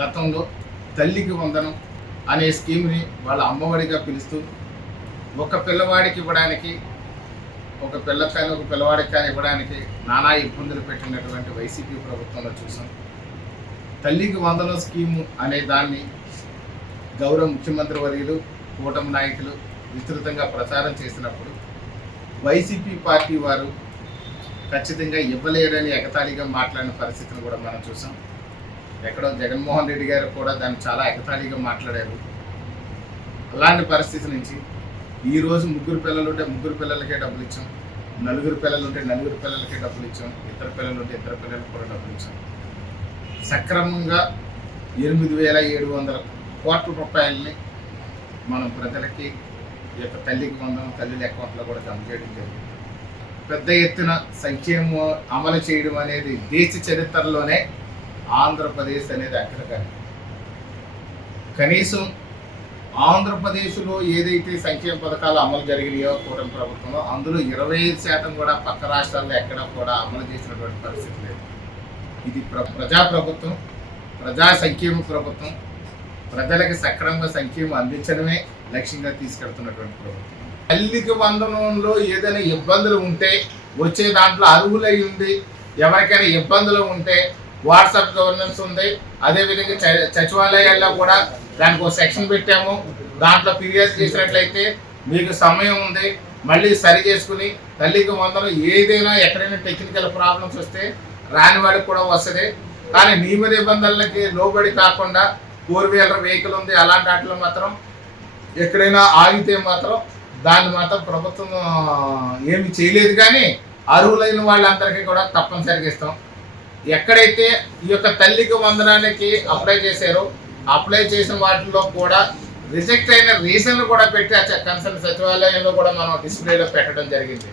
గతంలో తల్లికి వందనం అనే స్కీమ్ని వాళ్ళ అమ్మఒడిగా పిలుస్తూ ఒక పిల్లవాడికి ఇవ్వడానికి ఒక పిల్ల కానీ ఒక పిల్లవాడికి కానీ ఇవ్వడానికి నానా ఇబ్బందులు పెట్టినటువంటి వైసీపీ ప్రభుత్వంలో చూసాం. తల్లికి వందనం స్కీము అనే దాన్ని గౌరవ ముఖ్యమంత్రి వర్యులు కూటమి నాయకులు విస్తృతంగా ప్రచారం చేసినప్పుడు వైసీపీ పార్టీ వారు ఖచ్చితంగా ఇవ్వలేరని ఎగతాళిగా మాట్లాడిన పరిస్థితిని కూడా మనం చూసాం. ఎక్కడో జగన్మోహన్ రెడ్డి గారు కూడా దాన్ని చాలా ఎగతాళిగా మాట్లాడారు. అలాంటి పరిస్థితి నుంచి ఈరోజు ముగ్గురు పిల్లలు ఉంటే ముగ్గురు పిల్లలకే డబ్బులు ఇచ్చాం. నలుగురు పిల్లలు ఉంటే నలుగురు పిల్లలకే డబ్బులు ఇచ్చాం. ఇద్దరు పిల్లలు ఉంటే ఇద్దరు పిల్లలకు కూడా డబ్బులు ఇచ్చాం. సక్రమంగా ఎనిమిది వేల ఏడు వందల కోట్ల రూపాయలని మనం ప్రజలకి ఈ యొక్క తల్లికి వందనం తల్లి అకౌంట్లో కూడా జమ చేయడం జరిగింది. పెద్ద ఎత్తున సంక్షేమం అమలు చేయడం అనేది దేశ చరిత్రలోనే ఆంధ్రప్రదేశ్ అనేది అక్కడ కనీసం ఆంధ్రప్రదేశ్లో ఏదైతే సంక్షేమ పథకాలు అమలు జరిగినాయో కూటమి ప్రభుత్వంలో అందులో ఇరవై ఐదు శాతం కూడా పక్క రాష్ట్రాల్లో ఎక్కడ కూడా అమలు చేసినటువంటి పరిస్థితి లేదు. ఇది ప్ర ప్రజా ప్రభుత్వం ప్రజా సంక్షేమ ప్రభుత్వం ప్రజలకు సక్రమంగా సంక్షేమం అందించడమే లక్ష్యంగా తీసుకెళ్తున్నటువంటి ప్రభుత్వం. తల్లికి వందనంలో ఏదైనా ఇబ్బందులు ఉంటే వచ్చే దాంట్లో అర్హులై ఉంది ఎవరికైనా ఇబ్బందులు ఉంటే వాట్సాప్ గవర్నెన్స్ ఉంది. అదేవిధంగా చ- సచివాలయాల్లో కూడా దానికి ఒక సెక్షన్ పెట్టాము. దాంట్లో ఫిర్యాదు చేసినట్లయితే మీకు సమయం ఉంది. మళ్ళీ సరి చేసుకుని తల్లికి వందలు ఏదైనా ఎక్కడైనా టెక్నికల్ ప్రాబ్లమ్స్ వస్తే రాని వాడికి కూడా వస్తుంది. కానీ నియమ నిబంధనలకి లోబడి కాకుండా ఫోర్ వీలర్ వెహికల్ ఉంది. అలాంటి వాటిలో మాత్రం ఎక్కడైనా ఆగితే మాత్రం దాన్ని మాత్రం ప్రభుత్వం ఏమి చేయలేదు కానీ అర్హులైన వాళ్ళందరికీ కూడా తప్పనిసరిగా ఇస్తాం. ఎక్కడైతే ఈ యొక్క తల్లికి వందనానికి అప్లై చేశారో అప్లై చేసిన వాటిలో కూడా రిజెక్ట్ అయిన రీజన్లు కూడా పెట్టి ఆ కన్సర్న్ సచివాలయంలో కూడా మనం డిస్ప్లేలో పెట్టడం జరిగింది.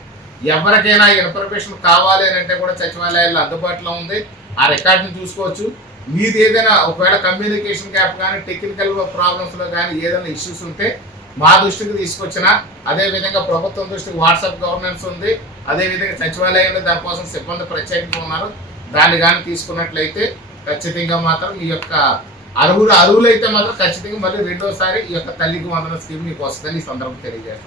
ఎవరికైనా ఇన్ఫర్మేషన్ కావాలి అని అంటే కూడా సచివాలయాల్లో అందుబాటులో ఉంది. ఆ రికార్డుని చూసుకోవచ్చు. మీది ఏదైనా ఒకవేళ కమ్యూనికేషన్ గ్యాప్ కానీ టెక్నికల్ ప్రాబ్లమ్స్లో కానీ ఏదైనా ఇష్యూస్ ఉంటే మా దృష్టికి తీసుకొచ్చిన అదే విధంగా ప్రభుత్వం దృష్టికి వాట్సాప్ గవర్నెన్స్ ఉంది. అదే విధంగా సచివాలయంలో దానికోసం సిబ్బంది ప్రత్యేకంగా ఉన్నారు. దాన్ని కానీ తీసుకున్నట్లయితే ఖచ్చితంగా మాత్రం ఈ యొక్క అర్హులు అర్హులైతే మాత్రం ఖచ్చితంగా మళ్ళీ రెండోసారి ఈ యొక్క తల్లికి వందన స్కీమ్ మీకు వస్తుందని ఈ సందర్భం తెలియజేస్తాను.